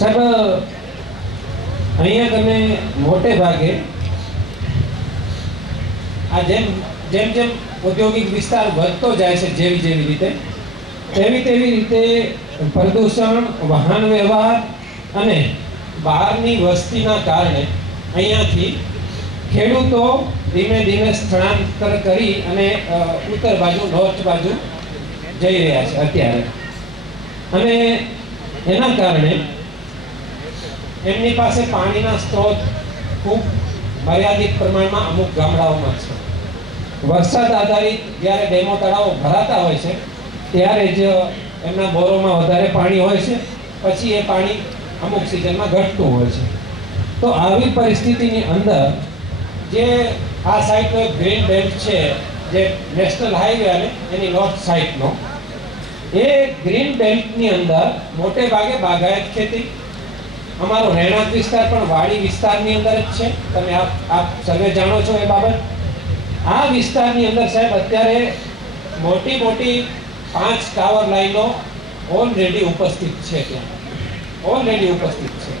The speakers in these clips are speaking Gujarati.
સાહેબ, અહીંયા તમે મોટે ભાગે આ જેમ જેમ જેમ ઔદ્યોગિક વિસ્તાર વધતો જાય છે, જેવી જેવી રીતે તેવી રીતે પ્રદૂષણ, વાહન વ્યવહાર અને બહારની વસ્તીના કારણે અહીંયાથી ખેડૂતો ધીમે ધીમે સ્થળાંતર કરી અને ઉત્તર બાજુ, નોર્થ બાજુ જઈ રહ્યા છે અત્યારે. અને એના કારણે એમની પાસે પાણીના સ્ત્રોત ખૂબ મર્યાદિત પ્રમાણમાં અમુક ગામડાઓમાં છે. વરસાદ આધારિત જ્યારે ડેમો તળાવો ભરાતા હોય છે ત્યારે જ એમના બોરોમાં વધારે પાણી હોય છે, પછી એ પાણી અમુક સિઝનમાં ઘટતું હોય છે. તો આવી પરિસ્થિતિની અંદર જે આ સાઈડનો એક ગ્રીન બેલ્ટ છે, જે નેશનલ હાઈવે અને એની નોર્થ સાઈડનો, એ ગ્રીન બેલ્ટની અંદર મોટે ભાગે બાગાયત ખેતી, અમારો રહેણાંક વિસ્તાર પણ વાડી વિસ્તારની અંદર જ છે. તમે આપ સર્વે જાણો છો એ બાબત. આ વિસ્તારની અંદર સાહેબ અત્યારે મોટી મોટી 5 ટાવર લાઈનો ઓલરેડી ઉપસ્થિત છે, ત્યાં ઓલરેડી ઉપસ્થિત છે.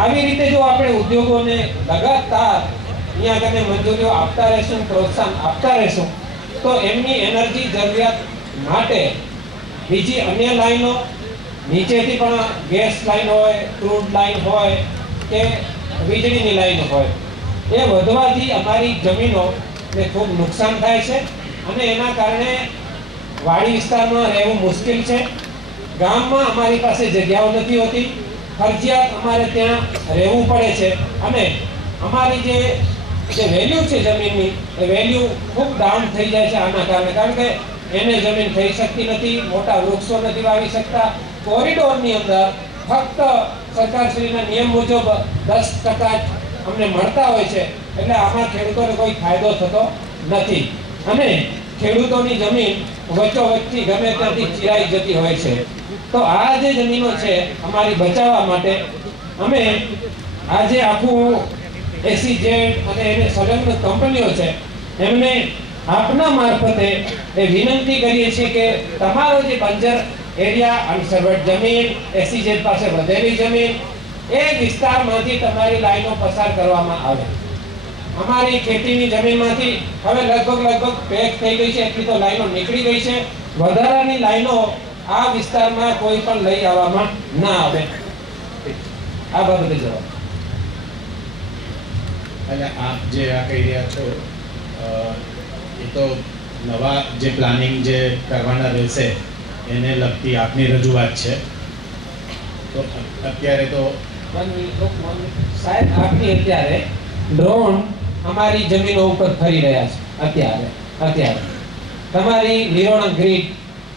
આવી રીતે જો આપણે ઉદ્યોગોને લગાતાર અહીંયા કને મંજૂરીઓ આપતા રહેશું, પ્રોત્સાહન આપતા રહેશું, તો એમની એનર્જી જરૂરિયાત માટે બીજી અન્ય લાઈનો, નીચેથી પણ ગેસ લાઈન હોય, ક્રૂડ લાઈન હોય કે વીજળીની લાઈન હોય, એ વધવાથી અમારી જમીનોને ખૂબ નુકસાન થાય છે અને એના કારણે વાડી વિસ્તારમાં રહેવું મુશ્કેલ છે. ગામમાં અમારી પાસે જગ્યાઓ નથી હોતી, ફરજિયાત અમારે ત્યાં રહેવું પડે છે અને અમારી જે વેલ્યુ છે જમીનની, એ વેલ્યુ ખૂબ ડાઉન થઈ જાય છે આના કારણે. કારણ કે એને જમીન થઈ શકતી નથી, મોટા વૃક્ષો નથી વાવી શકતા. કોરિડોરની અંદર ફક્ત સરકારશ્રીના નિયમ મુજબ 10% અમને મળતા હોય છે, એટલે આમાં ખેડૂતોને કોઈ ફાયદો થતો નથી અને ખેડૂતોની જમીન વચ્ચોવચ્ચી ગમે ત્યાંથી ચિરાઈ જતી હોય છે. તો આ જે જમીનો છે અમારી બચાવવા માટે અમે આજે આખું SEZ અને એને સંલગ્ન કંપનીઓ છે એમને આપના મારફતે એ વિનંતી કરીએ છીએ કે તમારો જે બંજર એરિયા, અનસર્વેડ જમીન, SEZ પાસે વધેલી જમીન, એ વિસ્તારમાંથી તમારી લાઈનો પસાર કરવામાં આવે. અમારી ખેતીની જમીનમાંથી હવે લગભગ પેક થઈ ગઈ છે, એટલી તો લાઈનો નીકળી ગઈ છે. વધારાની લાઈનો આ વિસ્તારમાં કોઈ પણ લઈ આવવામાં ના આવે. આ બાબતે જવાબ. એટલે આપ જે આ કહી રહ્યા છો એ તો નવા જે પ્લાનિંગ જે કરવાના રહેશે એને લગતી આપની રજૂઆત છે. તો અત્યારે તો સાહેબ આપની અત્યારે ડ્રોન અમારી જમીનો ઉપર ફરી રહ્યા છે. અત્યારે તમારી નિરોણા ગ્રીડ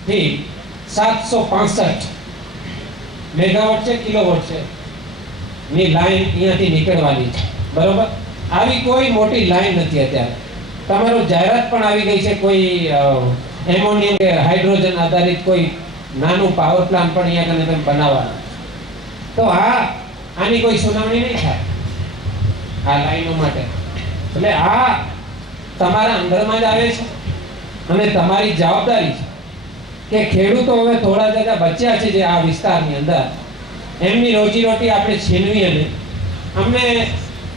થી 765 મેગાવોટ છે, કિલોવોટ છે ની લાઈન અહીંયાથી નીકળવાની છે, બરોબર? આવી કોઈ મોટી લાઈન નથી અત્યારે. તમારો જાહેરાત પણ આવી ગઈ છે, કોઈ એમોનિયમ કે હાઇડ્રોજન આધારિત કોઈ નાનું પાવર પ્લાન્ટ પણ અહીંયા કને તમે બનાવવાના. તો આની કોઈ સુનાવણી નહીં થાય આ લાઈનો માટે. એટલે આ તમારા અંદરમાં જ આવે છે અને તમારી જવાબદારી છે કે ખેડૂતો હવે થોડા જગ્યા બચ્યા છે જે આ વિસ્તારની અંદર, એમની રોજીરોટી આપણે છીનવી અને અમને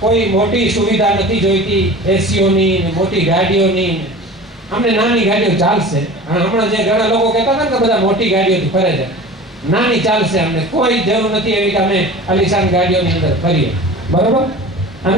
કોઈ મોટી સુવિધા નથી જોઈતી, એસીઓની, મોટી ગાડીઓની. અમને નાની ગાડીઓ ચાલશે. હમણાં જે ઘણા લોકો કહેતા હતા કે બધા મોટી ગાડીઓથી ફરે છે, નાની ચાલશે, અમને કોઈ જરૂર નથી એવી કે અમે આલિશાન ગાડીઓની અંદર ફરીએ, બરોબર? અને